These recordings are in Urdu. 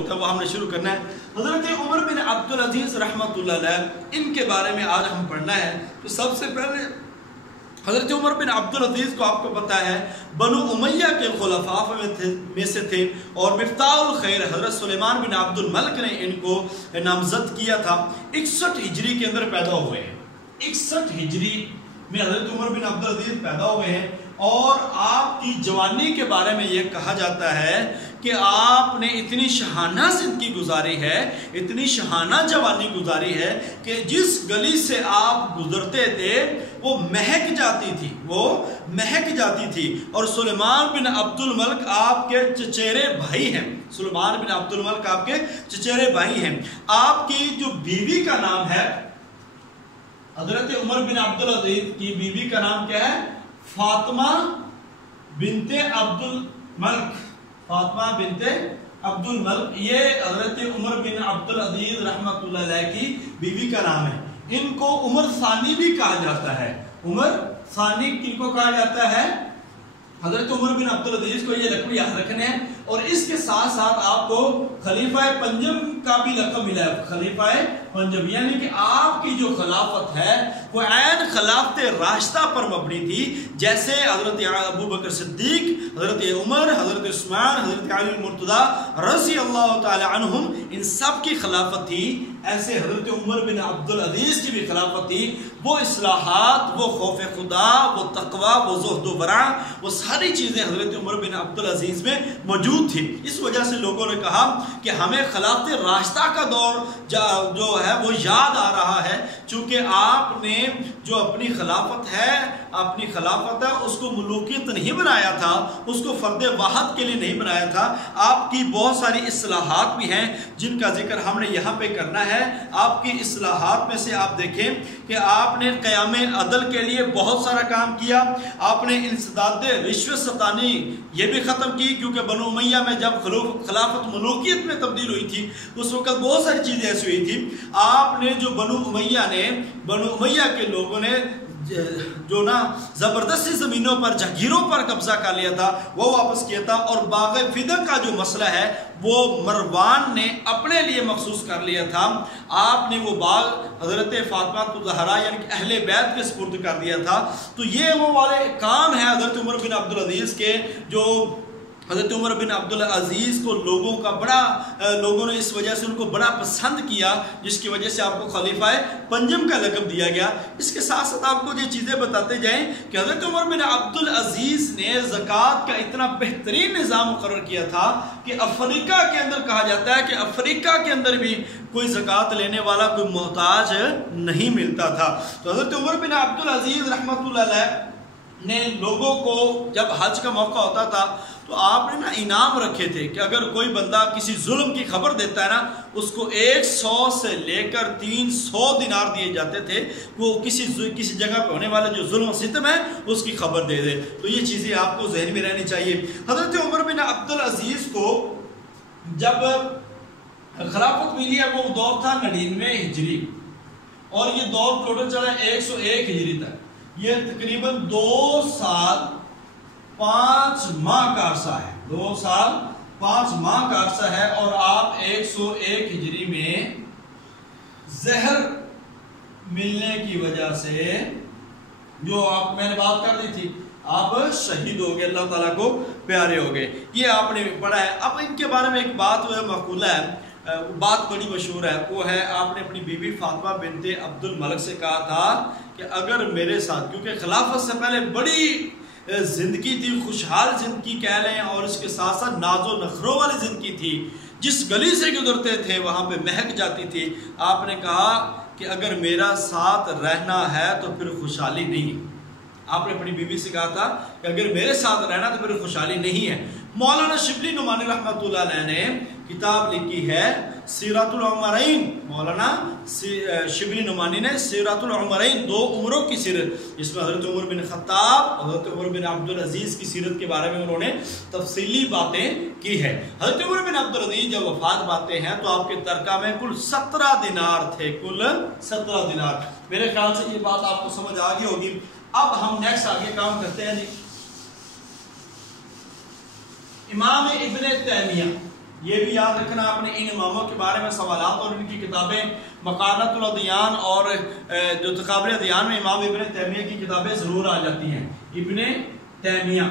ہوتا ہے وہ ہم نے شروع کرنا ہے۔ حضرت عمر بن عبدالعزیز رحمۃ اللہ علیہ، ان کے بارے میں آج ہم پڑھنا ہے۔ تو سب سے پہلے حضرت عمر بن عبدالعزیز کو آپ کو پتہ ہے بنو امیہ کے خلفاء میں سے تھے، اور مفتاح الخیر حضرت سلیمان بن عبد الملک نے ان کو نامزد کیا تھا۔ 61 ہجری کے اندر پیدا ہوئے ہیں، 61 ہجری میں حضرت عمر بن عبدالعزیز پیدا ہوئے ہیں، اور آپ کی جوانی کے بارے میں یہ کہا جاتا ہے کہ آپ نے اتنی شاہانہ زندگی گزاری ہے، اتنی شاہانہ جوانی گزاری ہے کہ جس گلی سے آپ گزرتے تھے وہ مہک جاتی تھی، وہ مہک جاتی تھی۔ اور سلیمان بن عبد الملک آپ کے چچیرے بھائی ہیں، سلیمان بن عبد الملک آپ کے چچیرے بھائی ہیں۔ آپ کی جو بیوی کا نام ہے، حضرت عمر بن عبدالعزیز کی بیوی کا نام کیا ہے؟ فاطمہ بنت عبد الملک، فاطمہ بنت عبد الملک، یہ حضرت عمر بن عبدالعزیز رحمۃ اللہ علیہ کی بیوی کا نام ہے۔ ان کو عمر ثانی بھی کہا جاتا ہے، عمر ثانی کن کو کہا جاتا ہے؟ حضرت عمر بن عبدالعزیز کو یہ لقب یاد رکھنے ہیں۔ اور اس کے ساتھ ساتھ آپ کو خلیفہ پنجم کا بھی لقب ملا ہے، خلیفہ پنجم، یعنی کہ آپ کی جو خلافت ہے وہ عین خلافت راشدہ پر مبنی تھی، جیسے حضرت ابو بکر صدیق، حضرت عمر، حضرت عثمان، حضرت علی المرتضیٰ رضی اللہ تعالی عنہم، ان سب کی خلافت تھی، ایسے حضرت عمر بن عبدالعزیز کی بھی خلافت تھی۔ وہ اصلاحات، وہ خوف خدا، وہ تقوی، وہ زہد و ورع، وہ ساری چیزیں حضرت عمر بن عبدالعزیز میں موجود تھی۔ اس وجہ سے لوگوں نے کہا کہ ہمیں خلافت راشدہ کا دور جو ہے وہ یاد آ رہا ہے، چونکہ آپ نے جو اپنی خلافت ہے اس کو ملوکیت نہیں بنایا تھا، اس کو فرد واحد کے لیے نہیں بنایا تھا۔ آپ کی بہت ساری اصلاحات بھی ہیں جن کا ذکر ہم نے یہاں پہ کرنا ہے۔ آپ کی اصلاحات میں سے آپ دیکھیں کہ آپ نے قیام عدل کے لیے بہت سارا کام کیا، آپ نے انسداد رشوت ستانی یہ بھی ختم کی، کیونکہ بنو امیہ میں جب خلافت ملوکیت میں تبدیل ہوئی تھی اس وقت بہت ساری چیزیں ایسی ہوئی تھی۔ آپ نے جو بنو امیہ کے لوگوں نے جو نا زبردستی زمینوں پر، جاگیروں پر قبضہ کر لیا تھا، وہ واپس کیا تھا، اور باغ فدق کا جو مسئلہ ہے وہ مروان نے اپنے لیے مخصوص کر لیا تھا۔ آپ نے وہ باغ حضرت فاطمہ الزہرا یعنی کہ اہل بیت کے سپرد کر دیا تھا۔ تو یہ وہ والے کام ہے حضرت عمر بن عبدالعزیز کے، جو حضرت عمر بن عبدالعزیز کو لوگوں نے اس وجہ سے ان کو بڑا پسند کیا، جس کی وجہ سے آپ کو خلیفہ پنجم کا لقب دیا گیا۔ اس کے ساتھ ساتھ آپ کو یہ چیزیں بتاتے جائیں کہ حضرت عمر بن عبدالعزیز نے زکوٰۃ کا اتنا بہترین نظام مقرر کیا تھا کہ افریقہ کے اندر کہا جاتا ہے کہ افریقہ کے اندر بھی کوئی زکوٰۃ لینے والا، کوئی محتاج نہیں ملتا تھا۔ تو حضرت عمر بن عبدالعزیز رحمۃ اللہ علیہ نے لوگوں کو جب حج کا موقع ہوتا تھا تو آپ نے نا انعام رکھے تھے کہ اگر کوئی بندہ کسی ظلم کی خبر دیتا ہے نا، اس کو 100 سے لے کر 300 دینار دیے جاتے تھے، وہ کسی جگہ پہ ہونے والے جو ظلم و ستم ہے اس کی خبر دے دے۔ تو یہ چیزیں آپ کو ذہن میں رہنی چاہیے۔ حضرت عمر بن عبدالعزیز کو جب خلافت ملی ہے وہ دور تھا 99 ہجری، اور یہ دور ٹوٹل چلا 101 ہجری تک، یہ تقریباً 2 سال 5 ماہ کا عرصہ ہے، 2 سال 5 ماہ کا عرصہ ہے۔ اور آپ 101 ہجری میں زہر ملنے کی وجہ سے، جو آپ میں نے بات کر دی تھی، آپ شہید ہو گئے، اللہ تعالیٰ کو پیارے ہو گئے، یہ آپ نے پڑھا ہے۔ اب ان کے بارے میں ایک بات مقولہ ہے، بات بڑی مشہور ہے، وہ ہے آپ نے اپنی بیوی فاطمہ بنت عبد الملک سے کہا تھا کہ اگر میرے ساتھ، کیونکہ خلافت سے پہلے بڑی زندگی تھی، خوشحال زندگی کہہ لیں، اور اس کے ساتھ ساتھ ناز و نخروں والی زندگی تھی، جس گلی سے گزرتے تھے وہاں پہ مہک جاتی تھی۔ آپ نے کہا کہ اگر میرا ساتھ رہنا ہے تو پھر خوشحالی نہیں۔ آپ نے اپنی بیوی سے کہا تھا کہ اگر میرے ساتھ رہنا تو پھر خوشحالی نہیں ہے۔ مولانا شبلی نعمانی رحمۃ اللہ علیہ نے کتاب لکھی ہے سیرت العمرین، مولانا شبلی نعمانی نے سیرت العمرین، 2 عمروں کی سیرت، جس میں حضرت عمر بن خطاب، حضرت عمر بن عبدالعزیز کی سیرت کے بارے میں انہوں نے تفصیلی باتیں کی ہے۔ حضرت عمر بن عبدالعزیز جب وفات پاتے ہیں تو آپ کے ترکہ میں کل 17 دینار تھے، کل 17 دینار۔ میرے خیال سے یہ بات آپ کو سمجھ آ گئی ہوگی۔ اب ہم نیکسٹ آگے کام کرتے ہیں جی، امام ابن تیمیہ، یہ بھی یاد رکھنا آپ نے ان اماموں کے بارے میں سوالات اور ان کی کتابیں مقالات الادیان اور جو تقابل ادیان میں امام ابن تیمیہ کی کتابیں ضرور آ جاتی ہیں. ابن تیمیہ.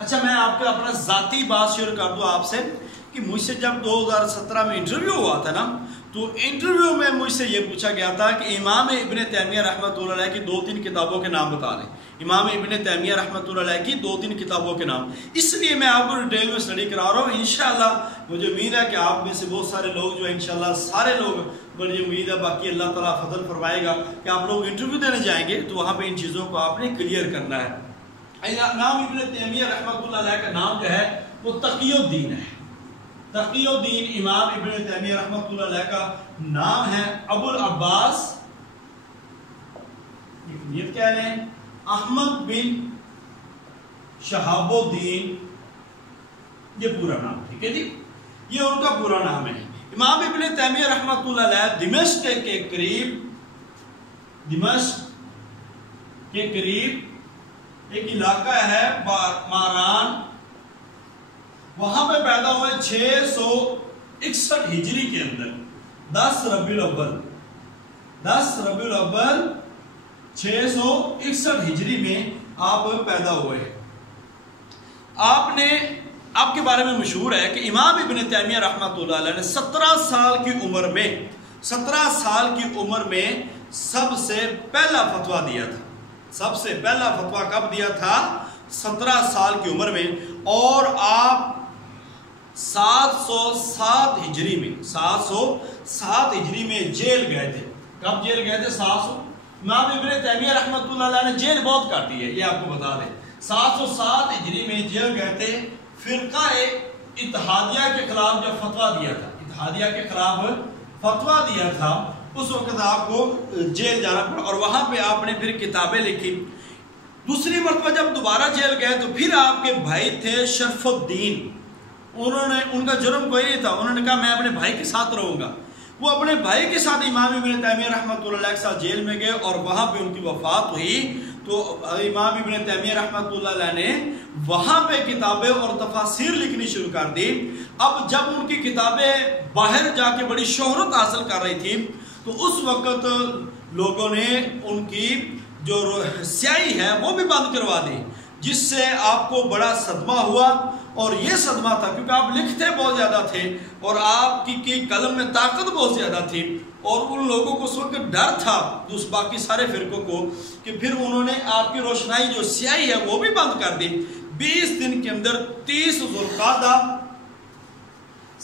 اچھا میں آپ کا اپنا ذاتی بات شیئر کر دوں آپ سے کہ مجھ سے جب 2017 میں انٹرویو ہوا تھا نا تو انٹرویو میں مجھ سے یہ پوچھا گیا تھا کہ امام ابن تیمیہ رحمۃ اللہ علیہ کی 2-3 کتابوں کے نام بتا دیں. امام ابن تیمیہ رحمۃ اللہ علیہ کی 2-3 کتابوں کے نام. اس لیے میں آپ کو ڈیٹیل میں اسٹڈی کرا رہا ہوں. انشاءاللہ مجھے امید ہے کہ آپ میں سے بہت سارے لوگ جو ہیں انشاءاللہ سارے لوگ, مجھے امید ہے باقی اللہ تعالیٰ فضل فرمائے گا کہ آپ لوگ انٹرویو دینے جائیں گے تو وہاں پہ ان چیزوں کو آپ نے کلیئر کرنا ہے. امام ابن تیمیہ رحمۃ اللہ علیہ کا نام جو ہے وہ تقی الدین ہے. تقی الدین امام ابن تیمیہ رحمۃ اللہ علیہ کا نام ہے. ابو العباس یہ کہہ لیں احمد بن شہاب الدین, یہ پورا نام, ٹھیک ہے جی, یہ ان کا پورا نام ہے. امام ابن تیمیہ رحمۃ اللہ علیہ دمشق کے قریب ایک علاقہ ہے ماران, وہاں پہ پیدا ہوئے 661 ہجری کے اندر 10 ربیع الاول 661 ہجری میں آپ پیدا ہوئے. آپ کے بارے میں مشہور ہے کہ امام ابن تیمیہ رحمۃ اللہ علیہ نے 17 سال کی عمر میں سب سے پہلا فتویٰ دیا تھا. سب سے پہلا فتویٰ کب دیا تھا؟ 17 سال کی عمر میں. اور آپ 707 ہجری میں جیل گئے تھے. کب جیل گئے تھے؟ 700. امام ابن تیمیہ رحمۃ اللہ علیہ نے جیل بہت کاٹی ہے, یہ آپ کو بتا دیں. 707 ہجری میں جیل گئے تھے. فرقہ اتحادیہ کے خلاف جب فتویٰ دیا تھا اس وقت آپ کو جیل جانا پڑا اور وہاں پہ آپ نے پھر کتابیں لکھی. دوسری مرتبہ جب دوبارہ جیل گئے تو پھر آپ کے بھائی تھے شرف الدین. ان کا جرم کوئی نہیں تھا, انہوں نے کہا میں اپنے بھائی کے ساتھ رہوں گا. وہ اپنے بھائی کے ساتھ امام ابن تیمیہ رحمۃ اللہ علیہ کے ساتھ جیل میں گئے اور وہاں پہ ان کی وفات ہوئی. تو امام ابن تیمیہ رحمۃ اللہ علیہ نے وہاں پہ کتابیں اور تفاسیر لکھنی شروع کر دی. اب جب ان کی کتابیں باہر جا کے بڑی شہرت حاصل کر رہی تھی تو اس وقت لوگوں نے ان کی جو سیاہی ہے وہ بھی بند کروا دی, جس سے آپ کو بڑا صدمہ ہوا. اور یہ صدمہ تھا کیونکہ آپ لکھتے بہت زیادہ تھے اور آپ کی قلم میں طاقت بہت زیادہ تھی, اور ان لوگوں کو اس وقت ڈر تھا باقی سارے فرقوں کو کہ پھر انہوں نے آپ کی روشنائی جو سیاہی ہے وہ بھی بند کر دی. 20 دن کے اندر 30 ذوالقعدہ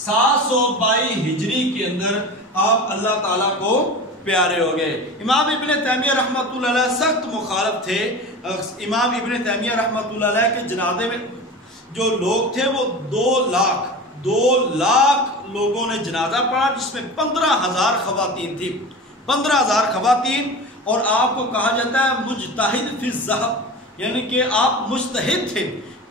722 ہجری کے اندر آپ اللہ تعالیٰ کو پیارے ہو گئے. امام ابن تیمیہ رحمۃ اللہ علیہ سخت مخالف تھے. امام ابن تیمیہ رحمۃ اللہ علیہ کے جنازے میں جو لوگ تھے وہ 2 لاکھ لوگوں نے جنازہ پڑھا, جس میں 15,000 خواتین تھی. 15,000 خواتین. اور آپ کو کہا جاتا ہے مجتہد فی الذہب, یعنی کہ آپ مجتہد تھے,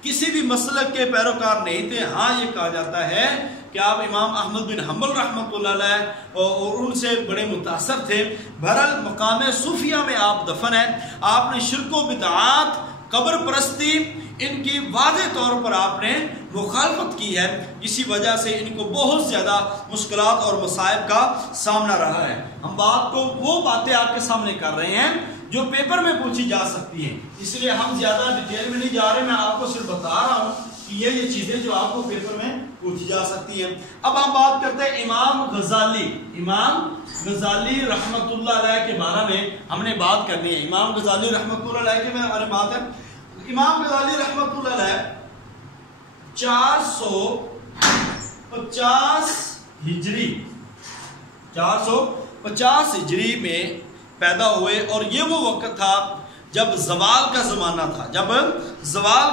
کسی بھی مسلک کے پیروکار نہیں تھے. ہاں یہ کہا جاتا ہے کہ آپ امام احمد بن حنبل رحمۃ اللہ علیہ اور ان سے بڑے متاثر تھے. بہرحال مقام صوفیہ میں آپ دفن ہیں. آپ نے شرک و بدعات, قبر پرستی, ان کی واضح طور پر آپ نے مخالفت کی ہے, اسی وجہ سے ان کو بہت زیادہ مشکلات اور مصائب کا سامنا رہا ہے. ہم وہ باتیں آپ کے سامنے کر رہے ہیں جو پیپر میں پوچھی جا سکتی ہیں, اس لیے ہم زیادہ ڈیٹیل میں نہیں جا رہے. میں آپ کو صرف بتا رہا ہوں کہ یہ چیزیں جو آپ کو پیپر میں پوچھی جا سکتی ہیں. اب ہم بات کرتے ہیں امام غزالی رحمۃ اللہ علیہ کے بارے میں ہم نے بات کرنی ہے. امام غزالی رحمۃ اللہ علیہ کے بارے میں بات ہے. امام غزالی رحمۃ اللہ علیہ 450 ہجری میں پیدا ہوئے, اور یہ وہ وقت تھا جب زوال کا زمانہ تھا, جب زوال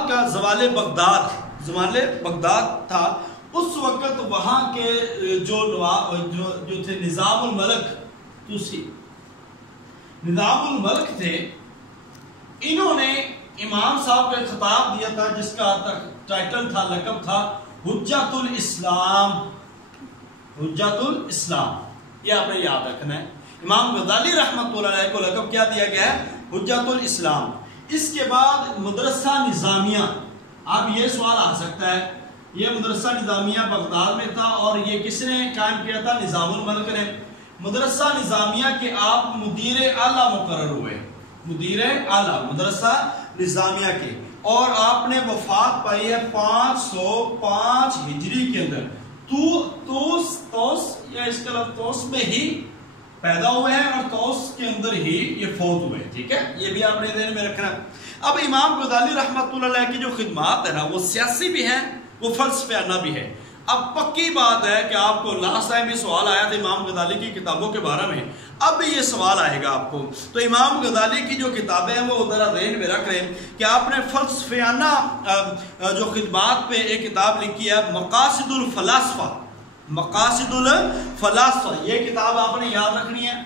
بغداد تھا. اس وقت وہاں کے جو تھے نظام الملک تھے, انہوں نے امام صاحب کو خطاب دیا تھا جس کا ٹائٹل تھا, لقب تھا حجت الاسلام. یہ آپ نے یاد رکھنا ہے. امام غزالی رحمۃ اللہ علیہ کو لقب کیا دیا گیا ہے؟ حجت الاسلام. اس کے بعد مدرسہ نظامیہ. اب یہ سوال آ سکتا ہے یہ مدرسہ نظامیہ بغداد میں تھا، اور یہ کس نے قائم کیا تھا؟ نظام الملک نے۔ مدرسہ نظامیہ کے آپ مدیر اعلیٰ مقرر ہوئے، مدیر اعلیٰ مدرسہ نظامیہ کے، اور آپ نے وفات پائی ہے 505 ہجری کے اندر۔ توس یا اس کے علاوہ توس میں ہی پیدا ہوئے ہیں اور توس کے اندر ہی یہ فوت ہوئے، ٹھیک ہے، یہ بھی آپ نے ذہن میں رکھنا۔ اب امام غزالی رحمۃ اللہ علیہ کی جو خدمات ہے نا، وہ سیاسی بھی ہیں، وہ فلسفیانہ بھی ہے۔ اب پکی بات ہے کہ آپ کو لاسٹ ٹائم بھی سوال آیا تھا امام غزالی کی کتابوں کے بارے میں، اب بھی یہ سوال آئے گا آپ کو۔ تو امام غزالی کی جو کتابیں ہیں وہ ذرا ذہن میں رکھ رہے ہیں کہ آپ نے فلسفیانہ جو خدمات پہ ایک کتاب لکھی ہے، مقاصد الفلاسفہ، مقاصد الفلاسفہ، یہ کتاب آپ نے یاد رکھنی ہے۔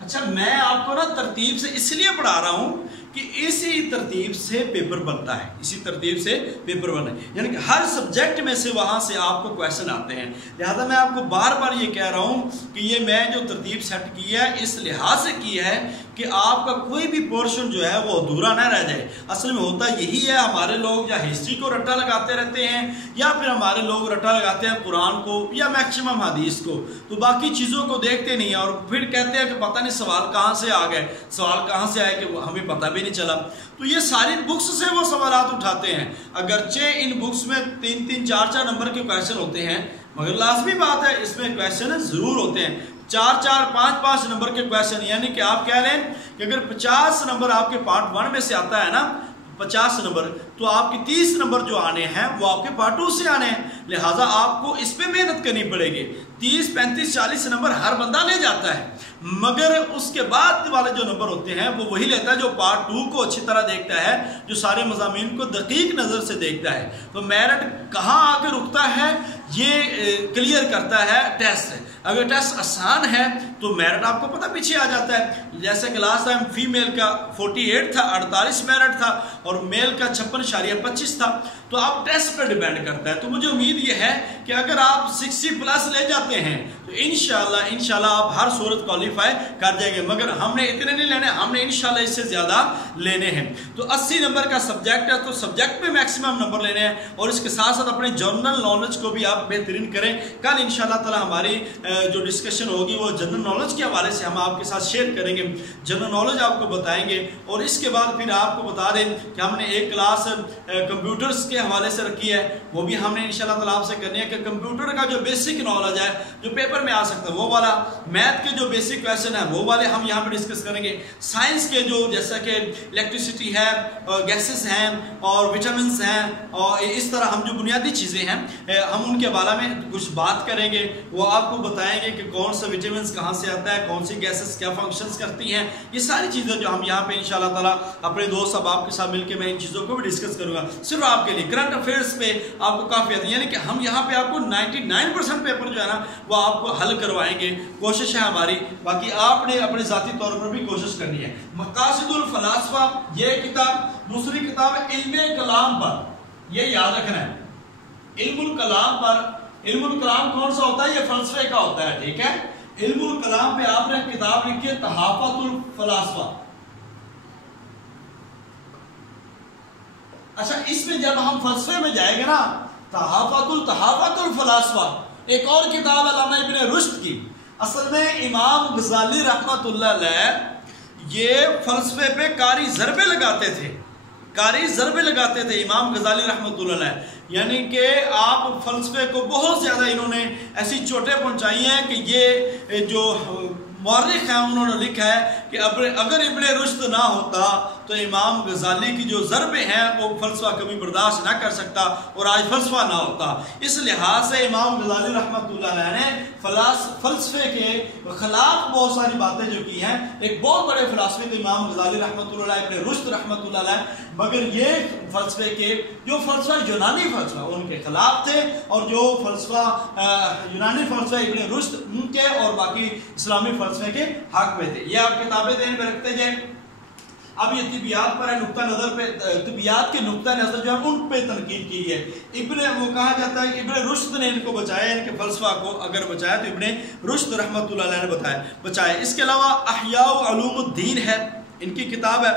اچھا، میں آپ کو نا ترتیب سے اس لیے پڑھا رہا ہوں کہ اسی ترتیب سے پیپر بنتا ہے، اسی ترتیب سے پیپر بنتا ہے، یعنی کہ ہر سبجیکٹ میں سے وہاں سے آپ کو کویشچن آتے ہیں۔ لہذا میں آپ کو بار بار یہ کہہ رہا ہوں کہ یہ میں جو ترتیب سیٹ کی ہے اس لحاظ سے کی ہے کہ آپ کا کوئی بھی پورشن جو ہے وہ ادھورا نہ رہ جائے۔ اصل میں ہوتا یہی ہے، ہمارے لوگ یا ہسٹری کو رٹا لگاتے رہتے ہیں، یا پھر ہمارے لوگ رٹا لگاتے ہیں قرآن کو یا میکسیمم حدیث کو، تو باقی چیزوں کو دیکھتے نہیں ہیں، اور پھر کہتے ہیں کہ پتہ نہیں سوال کہاں سے آ گئے، سوال کہاں سے آئے کہ ہمیں پتہ بھی نہیں چلا۔ تو یہ ساری بکس سے وہ سوالات اٹھاتے ہیں، اگرچہ ان بکس میں 3-3 4-4 نمبر کے کویشچن ہوتے ہیں، مگر لازمی بات ہے اس میں کویشچن ضرور ہوتے ہیں، 4-4 5-5 نمبر کے کویشچن، یعنی کہ آپ کہہ رہے ہیں کہ اگر 50 نمبر آپ کے پارٹ 1 میں سے آتا ہے نا، 50 نمبر، تو آپ کی 30 نمبر جو آنے ہیں وہ آپ کے پارٹ 2 سے آنے ہیں، لہٰذا آپ کو اس پہ محنت کرنی پڑے گی۔ 30 35 40 نمبر ہر بندہ لے جاتا ہے، مگر اس کے بعد والے جو نمبر ہوتے ہیں وہ وہی لیتا ہے جو پارٹ 2 کو اچھی طرح دیکھتا ہے، جو سارے مضامین کو دقیق نظر سے دیکھتا ہے۔ تو میرٹ کہاں آ کے رکتا ہے یہ کلیئر کرتا ہے ٹیسٹ۔ اگر ٹیسٹ آسان ہے تو میرٹ آپ کو پتہ پیچھے آ جاتا ہے، جیسے کہ لاسٹ ٹائم فیمیل کا 48 تھا، 48 میرٹ تھا، اور میل کا 56.25 تھا۔ تو آپ ٹیسٹ پر ڈیپینڈ کرتا ہے۔ تو مجھے امید یہ ہے کہ اگر آپ 60+ لے جاتے ہیں تو انشاءاللہ آپ ہر صورت کوالیفائی کر جائیں گے، مگر ہم نے اتنے نہیں لینے، ہم نے انشاءاللہ اس سے زیادہ لینے ہیں۔ تو 80 نمبر کا سبجیکٹ ہے، تو سبجیکٹ پہ میکسیمم نمبر لینے ہیں، اور اس کے ساتھ ساتھ اپنے جنرل نالج کو بھی آپ بہترین کریں۔ کل انشاءاللہ تعالی ہماری جو ڈسکشن ہوگی وہ جنرل نالج کے حوالے سے ہم آپ کے ساتھ شیئر کریں گے، جنرل نالج آپ کو بتائیں گے، اور اس کے بعد پھر آپ کو بتا دیں کہ ہم نے ایک کلاس کمپیوٹرز کے حوالے سے رکھی ہے، وہ بھی ہم نے انشاءاللہ تعالی آپ سے کرنی ہے کہ کمپیوٹر کا جو بیسک نالج ہے جو پیپر میں آ سکتا ہے وہ والا، میتھ کے جو بیسک کویشچن ہے وہ والے ہم یہاں پہ ڈسکس کریں گے، سائنس کے جو جیسا کہ الیکٹریسٹی ہے، گیسز ہیں اور وٹامنس ہیں، اور اس طرح ہم جو بنیادی چیزیں ہیں ہم ان کے بارے میں کچھ بات کریں گے، وہ آپ کو بتائیں گے کہ کون سا وٹامنس کہاں سے آتا ہے، کون سی گیسز کیا فنکشنز کرتی ہیں، یہ ساری چیزیں جو ہم یہاں پہ انشاءاللہ تعالی اپنے دوست آپ کے ساتھ مل کے میں ان چیزوں کو بھی ڈسکس کروں گا، صرف آپ کے لیے کرنٹ افیئرس پہ آپ کو کافی آتی ہے، یعنی کہ ہم یہاں پہ آپ کو 99% پیپر جو ہے نا وہ آپ کو حل کروائیں گے، کوشش ہے ہماری، باقی آپ نے اپنے ذاتی طور پر بھی کوشش کرنی ہے۔ مقاصد الفلاسفہ یہ کتاب، دوسری کتاب ہے علم کلام پر، یہ یاد رکھنا ہے، علم الکلام پر۔ علم الکلام کون سا ہوتا ہے؟ یہ فلسفے کا ہوتا ہے، ٹھیک ہے۔ علم الکلام پہ آپ نے کتاب لکھی ہے تحافت الفلاسفہ۔ اچھا، اس میں جب ہم فلسفے میں جائیں گے نا، تحافت الفلاسفہ، ایک اور کتاب ہے علامہ ابن رشد کی۔ اصل میں امام غزالی رحمۃ اللہ علیہ یہ فلسفے پہ کاری ضربے لگاتے تھے امام غزالی رحمۃ اللہ علیہ، یعنی کہ آپ فلسفے کو بہت زیادہ انہوں نے ایسی چوٹیں پہنچائی ہیں کہ یہ جو مورخ ہیں انہوں نے لکھا ہے کہ اگر ابن رشد نہ ہوتا تو امام غزالی کی جو ضربیں ہیں وہ فلسفہ کبھی برداشت نہ کر سکتا اور آج فلسفہ نہ ہوتا۔ اس لحاظ سے امام غزالی رحمۃ اللہ علیہ نے فلسفے کے خلاف بہت ساری باتیں جو کی ہیں، ایک بہت بڑے فلسفے تھے امام غزالی رحمۃ اللہ علیہ، ابن رشد رحمۃ اللہ علیہ، مگر یہ فلسفے کے جو فلسفہ یونانی فلسفہ ان کے خلاف تھے، اور جو فلسفہ یونانی فلسفہ ابن رشد ان کے اور باقی اسلامی فلسفے کے حق میں تھے۔ یہ آپ کتابیں ذہن میں رکھتے جائیں۔ اب یہ طبیعیات پر ہے، نقطہ نظر پہ طبیعیات کے نقطہ نظر جو ہے ان پہ تنقید کی ہے۔ وہ کہا جاتا ہے کہ ابن رشد نے ان کو بچایا، ان کے فلسفہ کو اگر بچایا تو ابن رشد رحمۃ اللہ علیہ نے بچایا۔ اس کے علاوہ احیاء علوم الدین ہے، ان کی کتاب ہے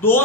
2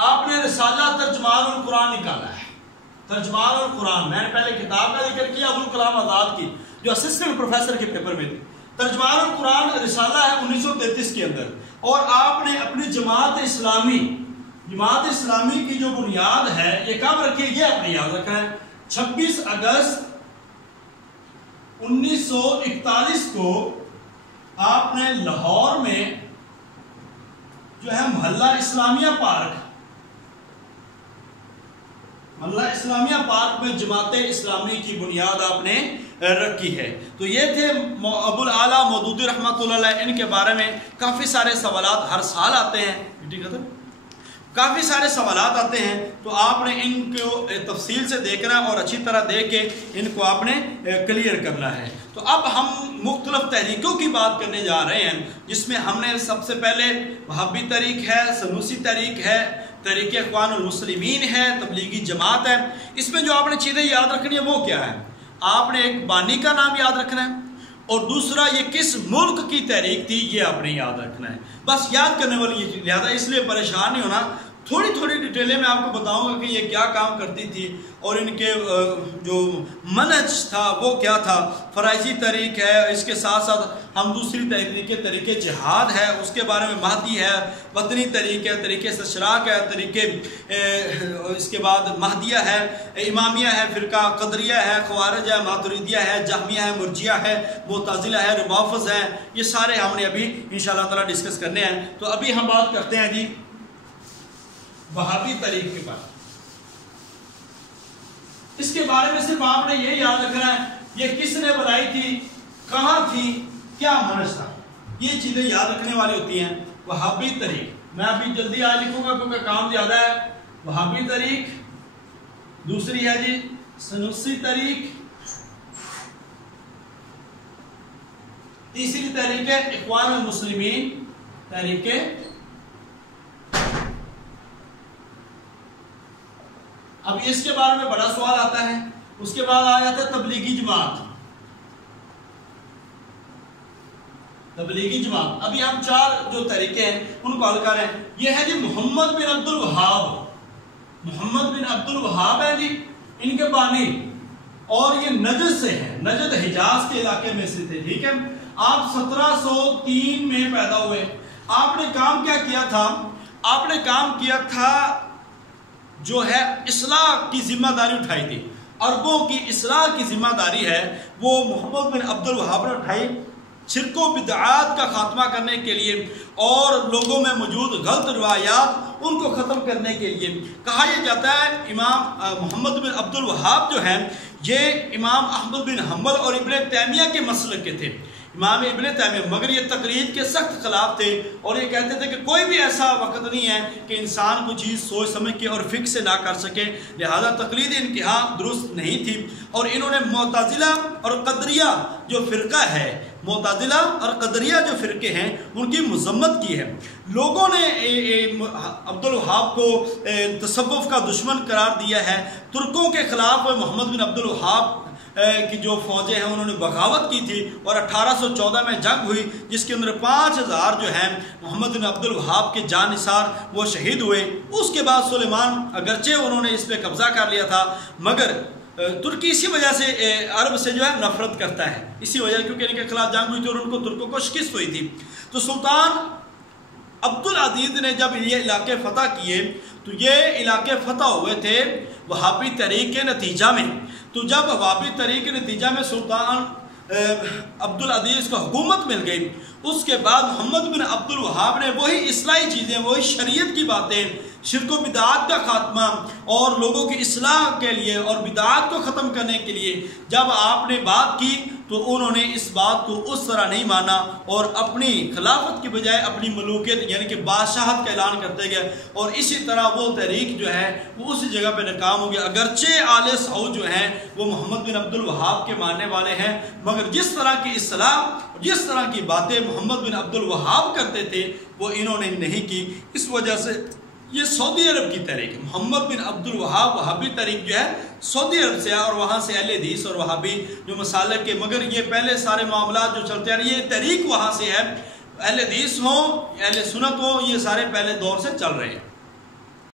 آپ نے رسالہ ترجمان القرآن نکالا ہے. ترجمان القرآن میں نے پہلے کتاب کا ذکر کیا ابوالکلام آزاد کی جو اسسٹنٹ پروفیسر کے پیپر میں تھی. ترجمان القرآن رسالہ ہے 1933 کے اندر. اور آپ نے اپنی جماعت اسلامی کی جو بنیاد ہے یہ کب رکھی؟ یہ آپ نے یاد رکھنا ہے. 26 اگست 1941 کو آپ نے لاہور میں جو ہے محلہ اسلامیہ پارک میں جماعت اسلامی کی بنیاد آپ نے رکھی ہے. تو یہ تھے ابو الاعلیٰ مودودی رحمۃ اللہ علیہ. ان کے بارے میں کافی سارے سوالات ہر سال آتے ہیں، کافی سارے سوالات آتے ہیں. تو آپ نے ان کو تفصیل سے دیکھنا اور اچھی طرح دیکھ کے ان کو آپ نے کلیئر کرنا ہے. تو اب ہم مختلف تحریکوں کی بات کرنے جا رہے ہیں، جس میں ہم نے سب سے پہلے وہابی تحریک ہے، سنوسی تحریک ہے، تحریک اخوان المسلمین ہے، تبلیغی جماعت ہے. اس میں جو آپ نے چیزیں یاد رکھنی ہے وہ کیا ہے؟ آپ نے ایک بانی کا نام یاد رکھنا ہے اور دوسرا یہ کس ملک کی تحریک تھی یہ آپ نے یاد رکھنا ہے. بس یاد کرنے والی یہ لہٰذا اس لیے پریشان نہیں ہونا. تھوڑی ڈیٹیلیں میں آپ کو بتاؤں گا کہ یہ کیا کام کرتی تھی اور ان کے جو منہج تھا وہ کیا تھا. فرائضی تحریک ہے، اس کے ساتھ ساتھ ہم دوسری طریق جہاد ہے، اس کے بارے میں مہدی ہے، وطنی تحریک ہے، طریق استشراق ہے، اس کے بعد مہدیہ ہے، امامیہ ہے، فرقہ قدریہ ہے، خوارج ہے، ماتریدیہ ہے، جہمیہ ہے، مرجیہ ہے، معتزلہ ہے، روافض ہے. یہ سارے ہم نے ابھی انشاءاللہ تعالیٰ ڈسکس کرنے ہیں. تو ابھی ہم بات کرتے ہیں جی وہابی تحریک کے بارے. اس کے بارے میں صرف آپ نے یہ یاد رکھنا ہے یہ کس نے بنائی تھی، کہاں تھی، کیا منہج تھا. یہ چیزیں یاد رکھنے والی ہوتی ہیں. وہابی تحریک میں ابھی جلدی آج لکھوں گا کیونکہ کام زیادہ ہے. وہابی تحریک، دوسری ہے جی سنوسی تحریک، تیسری تحریک ہے اخوان المسلمین تحریک. اب اس کے بارے میں بڑا سوال آتا ہے. اس کے بعد آ جاتا ہے تبلیغی جماعت. ابھی ہم 4 جو طریقے ہیں ان کو حل کر رہے ہیں. یہ ہے جی محمد بن عبد الوہاب ہے جی ان کے بانی، اور یہ نجد سے ہے، نجد حجاز کے علاقے میں سے تھے. ٹھیک ہے، آپ 1703 میں پیدا ہوئے. آپ نے کام کیا کیا تھا؟ آپ نے کام کیا تھا جو ہے اصلاح کی ذمہ داری اٹھائی تھی. عربوں کی اصلاح کی ذمہ داری ہے وہ محمد بن عبد الوہاب نے اٹھائی، شرک و بدعات کا خاتمہ کرنے کے لیے اور لوگوں میں موجود غلط روایات ان کو ختم کرنے کے لیے. کہا یہ جاتا ہے امام محمد بن عبد الوہاب جو ہیں یہ امام احمد بن حنبل اور ابن تیمیہ کے مسلک کے تھے. امام ابن تیمیہ، مگر یہ تقلید کے سخت خلاف تھے اور یہ کہتے تھے کہ کوئی بھی ایسا وقت نہیں ہے کہ انسان کو چیز سوچ سمجھ کے اور فکر سے نہ کر سکے، لہذا تقلید انتہا درست نہیں تھی. اور انہوں نے معتزلہ اور قدریہ جو فرقہ ہے، معتزلہ اور قدریہ جو فرقے ہیں ان کی مذمت کی ہے. لوگوں نے عبد الوہاب کو تصوف کا دشمن قرار دیا ہے. ترکوں کے خلاف محمد بن عبد الوہاب کی جو فوجیں ہیں انہوں نے بغاوت کی تھی اور 1814 میں جنگ ہوئی جس کے اندر 5000 جو ہیں محمد بن عبد الوہاب کے جان نثار وہ شہید ہوئے. اس کے بعد سلیمان اگرچہ انہوں نے اس پہ قبضہ کر لیا تھا مگر ترکی اسی وجہ سے عرب سے جو ہے نفرت کرتا ہے، اسی وجہ کیونکہ ان کے خلاف جنگ ہوئی تھی اور ان کو ترکوں کو شکست ہوئی تھی. تو سلطان عبد العزیز نے جب یہ علاقے فتح کیے تو یہ علاقے فتح ہوئے تھے وہابی تحریک کے نتیجہ میں. تو جب وہابی تحریک کے نتیجہ میں سلطان عبد العزیز کو حکومت مل گئی، اس کے بعد محمد بن عبد الوہاب نے وہی اصلاحی چیزیں، وہی شریعت کی باتیں، شرک و بدعات کا خاتمہ اور لوگوں کی اصلاح کے لیے اور بدعات کو ختم کرنے کے لیے جب آپ نے بات کی تو انہوں نے اس بات کو اس طرح نہیں مانا اور اپنی خلافت کی بجائے اپنی ملوکیت یعنی کہ بادشاہت کا اعلان کرتے گئے اور اسی طرح وہ تحریک جو ہے وہ اسی جگہ پہ ناکام ہو گیا. اگرچہ آل سعود جو ہیں وہ محمد بن عبد الوہاب کے ماننے والے ہیں مگر جس طرح کی اصلاح جس طرح کی باتیں محمد بن عبد الوہاب کرتے تھے وہ انہوں نے نہیں کی. اس وجہ سے یہ سعودی عرب کی تحریک محمد بن عبد الوہاب وہابی تحریک جو ہے سعودی عرب سے ہے اور وہاں سے اہل حدیث اور وہابی جو مسالک کے مگر یہ پہلے سارے معاملات جو چلتے ہیں یہ تحریک وہاں سے ہے. اہل حدیث ہوں اہل سنت ہوں یہ سارے پہلے دور سے چل رہے ہیں.